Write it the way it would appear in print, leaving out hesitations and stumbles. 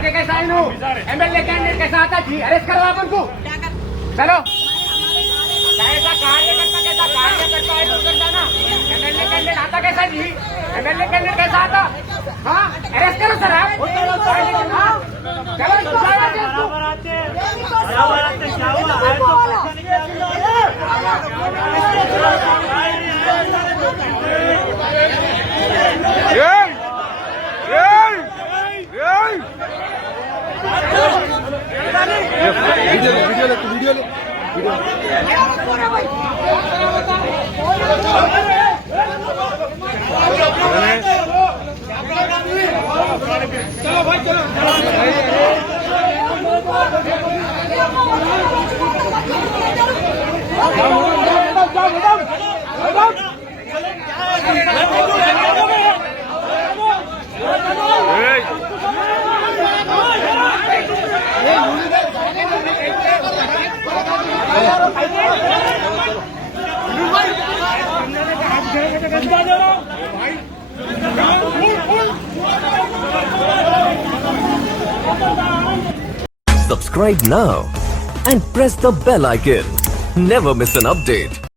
आगे कैसा है नो एमएलए कैंडिडेट कैसा आता जी अरेस्ट करो आप उनको चलो कैसा कार्यकर्ता कैसा कार्यकर्ता है तो करता ना एमएलए कैंडिडेट आता कैसा जी एमएलए कैंडिडेट कैसा आता हाँ अरेस्ट करो सर आप चलो वीडियो ले चलो भाई चलो Subscribe now and press the bell icon. Never miss an update.